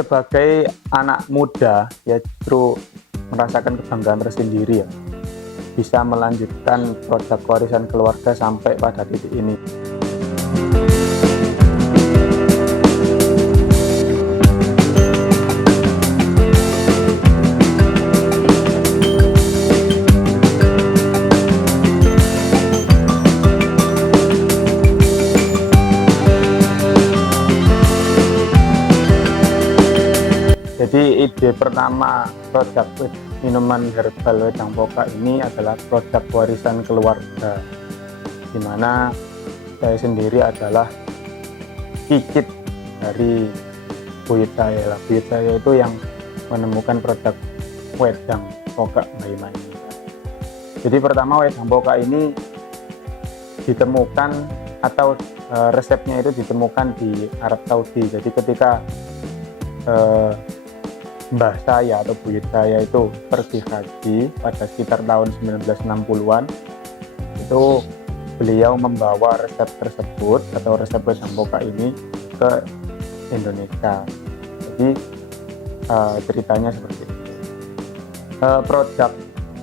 Sebagai anak muda ya justru merasakan kebanggaan tersendiri ya, bisa melanjutkan produk warisan keluarga sampai pada titik ini. Jadi ide pertama produk minuman herbal wedang poka ini adalah produk warisan keluarga, di mana saya sendiri adalah cicit dari buyut saya. Buyut saya itu yang menemukan produk wedang poka Mbah ini. Jadi pertama wedang poka ini ditemukan atau resepnya itu ditemukan di Arab Saudi. Jadi ketika mbah saya atau buyut saya itu pergi haji pada sekitar tahun 1960-an, itu beliau membawa resep tersebut atau resep wedang poka ini ke Indonesia. Jadi ceritanya seperti itu. Produk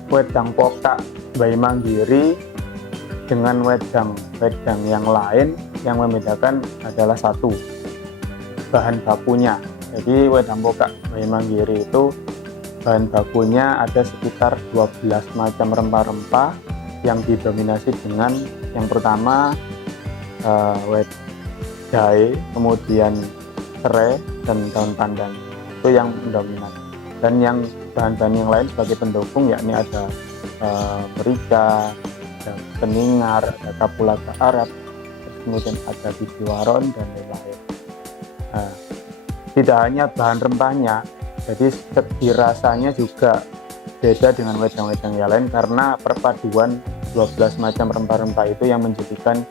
wedang poka Mbah Manggiri dengan wedang yang lain yang membedakan adalah satu, bahan bakunya. Jadi wedang poka Mbah Manggiri itu bahan bakunya ada sekitar 12 macam rempah-rempah yang didominasi dengan yang pertama jahe, kemudian serai dan daun pandan. Itu yang mendominan. Dan yang bahan-bahan yang lain sebagai pendukung yakni ada merica, ada keningar, ada kapulaga Arab, kemudian ada biji waron dan lain-lain. Tidak hanya bahan rempahnya, jadi segi rasanya juga beda dengan wedang-wedang yang lain karena perpaduan 12 macam rempah-rempah itu yang menjadikan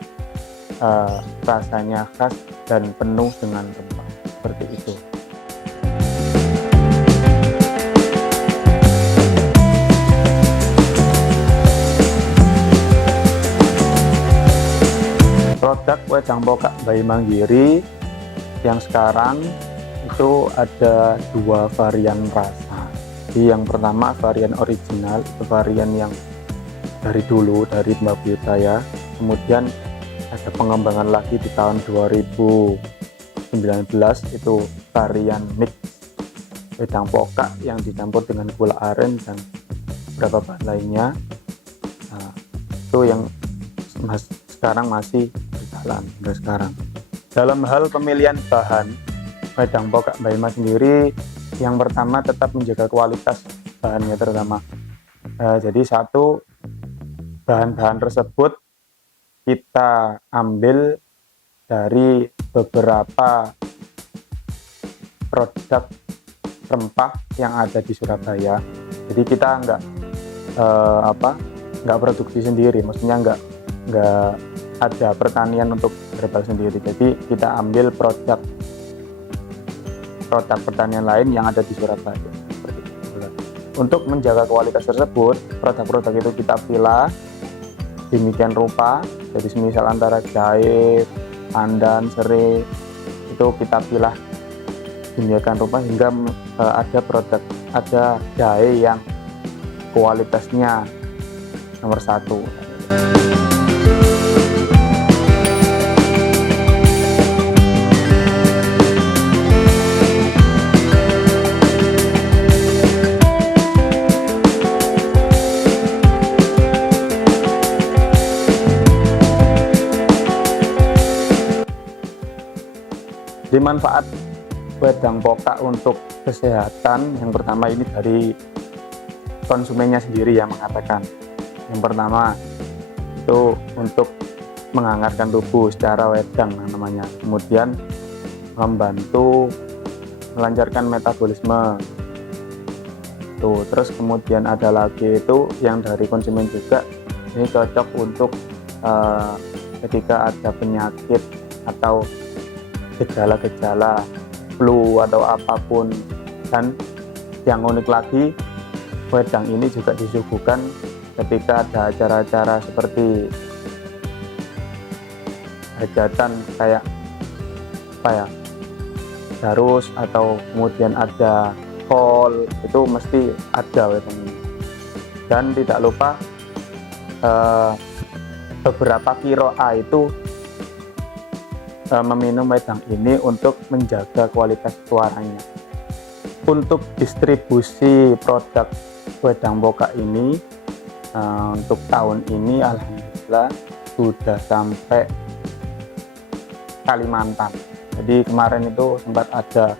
rasanya khas dan penuh dengan rempah, seperti itu. Produk wedang poka Mbah Manggiri yang sekarang itu ada dua varian rasa. Jadi yang pertama varian original, itu varian yang dari dulu dari mbah buyut saya. Kemudian ada pengembangan lagi di tahun 2019 itu varian mix wedang poka yang dicampur dengan gula aren dan beberapa bahan lainnya. Nah, itu yang sekarang masih berjalan hingga sekarang. Dalam hal pemilihan bahan wedang poka Mbah Manggiri, yang pertama tetap menjaga kualitas bahannya terutama. Jadi satu, bahan-bahan tersebut kita ambil dari beberapa produk rempah yang ada di Surabaya. Jadi kita nggak produksi sendiri, maksudnya nggak ada pertanian untuk herbal sendiri. Jadi kita ambil produk pertanian lain yang ada di Surabaya. Untuk menjaga kualitas tersebut, produk-produk itu kita pilah demikian rupa. Jadi semisal antara jahe, pandan, serai itu kita pilah demikian rupa hingga ada jahe yang kualitasnya nomor satu. Jadi manfaat wedang poka untuk kesehatan, yang pertama ini dari konsumennya sendiri yang mengatakan. Yang pertama itu untuk menghangatkan tubuh secara wedang namanya. Kemudian membantu melancarkan metabolisme. Terus kemudian ada lagi itu yang dari konsumen juga, ini cocok untuk ketika ada penyakit atau gejala-gejala flu atau apapun. Dan yang unik lagi, wedang ini juga disuguhkan ketika ada acara-acara seperti hajatan, kayak tadarus atau kemudian ada call, itu mesti ada wedang ini. Dan tidak lupa beberapa kiroah itu meminum wedang ini untuk menjaga kualitas suaranya. Untuk distribusi produk wedang boka ini untuk tahun ini alhamdulillah sudah sampai Kalimantan. Jadi kemarin itu sempat ada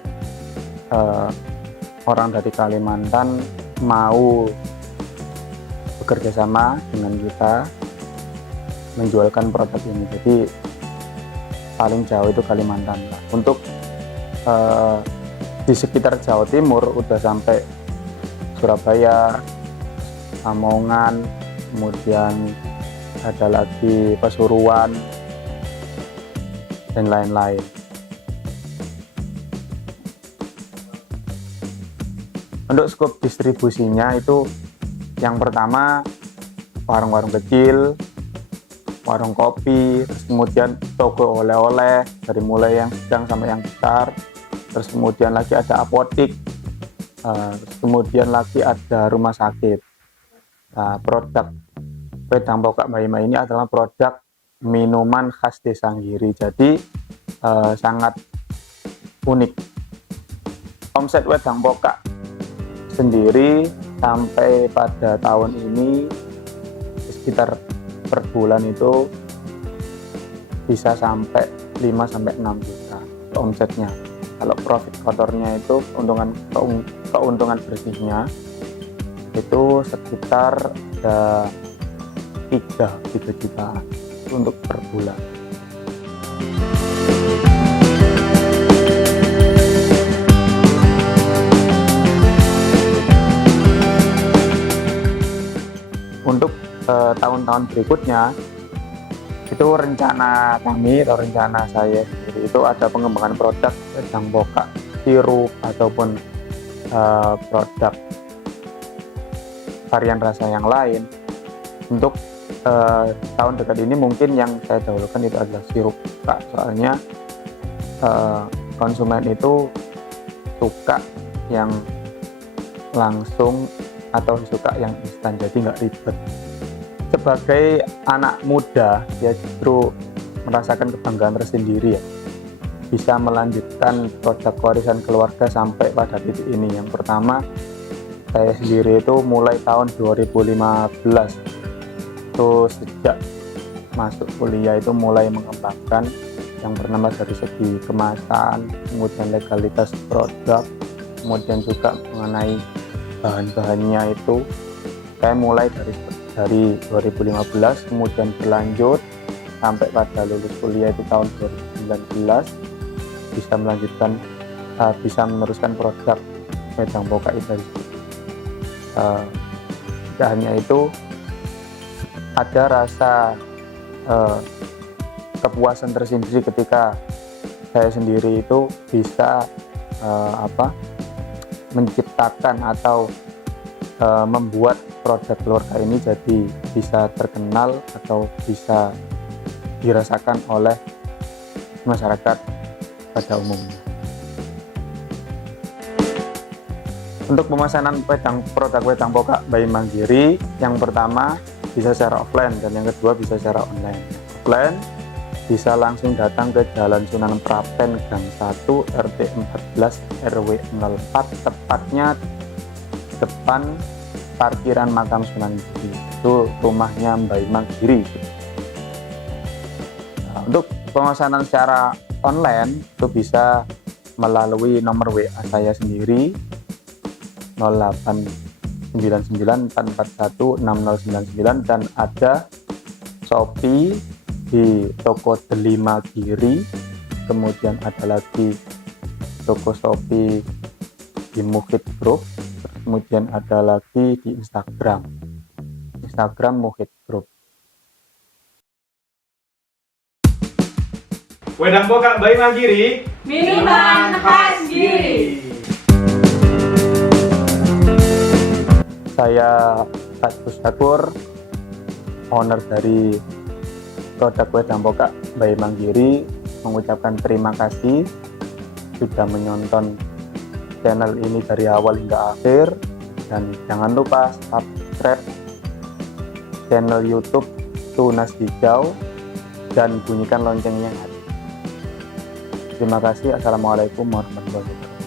orang dari Kalimantan mau bekerja sama dengan kita menjualkan produk ini. Jadi paling jauh itu Kalimantan lah. Untuk di sekitar Jawa Timur udah sampai Surabaya, Lamongan, kemudian ada lagi Pasuruan dan lain-lain. Untuk skop distribusinya itu yang pertama warung-warung kecil, warung kopi, terus kemudian toko oleh-oleh dari mulai yang sedang sampai yang besar, terus kemudian lagi ada apotik, terus kemudian lagi ada rumah sakit. Nah, produk wedang boka Baima ini adalah produk minuman khas Desa Giri, jadi sangat unik. Omset wedang boka sendiri sampai pada tahun ini sekitar per bulan itu bisa sampai 5-6 juta omsetnya. Kalau profit kotornya itu keuntungan bersihnya itu sekitar ada 3 juta untuk per bulan. Untuk tahun-tahun berikutnya itu rencana kami atau rencana saya sendiri itu ada pengembangan produk wedang boka sirup ataupun produk varian rasa yang lain. Untuk tahun dekat ini mungkin yang saya dahulukan itu adalah sirup boka, soalnya konsumen itu suka yang langsung atau suka yang instan, jadi nggak ribet. Sebagai anak muda ya justru merasakan kebanggaan tersendiri ya, bisa melanjutkan produk warisan keluarga sampai pada titik ini. Yang pertama, saya sendiri itu mulai tahun 2015 itu sejak masuk kuliah itu mulai mengembangkan yang bernama dari segi kemasan, kemudian legalitas produk, kemudian juga mengenai bahan-bahannya itu saya mulai dari 2015, kemudian berlanjut sampai pada lulus kuliah itu tahun 2019 bisa meneruskan produk wedang boka itu. Tidak hanya itu, ada rasa kepuasan tersendiri ketika saya sendiri itu bisa menciptakan atau membuat produk keluarga ini jadi bisa terkenal atau bisa dirasakan oleh masyarakat pada umumnya. Untuk pemesanan produk wedang boka by Manggiri, yang pertama bisa secara offline dan yang kedua bisa secara online. Offline bisa langsung datang ke Jalan Sunan Prapen Gang 1 RT 14 RW 04, tepatnya depan parkiran makam Sunan Giri. Itu rumahnya Mbak Manggiri. Nah, untuk pemesanan secara online itu bisa melalui nomor WA saya sendiri 0899441699 dan ada Shopee di toko Delima Giri, kemudian ada lagi toko Shopee di Muhid Group, kemudian ada lagi di Instagram Muhid Group. Wedang boka by Manggiri, minuman khas Giri. Saya Pak Gustakur, owner dari produk wedang boka by Manggiri, mengucapkan terima kasih sudah menonton channel ini dari awal hingga akhir, dan jangan lupa subscribe channel YouTube Tunas Hijau dan bunyikan loncengnya. Terima kasih. Assalamualaikum warahmatullahi wabarakatuh.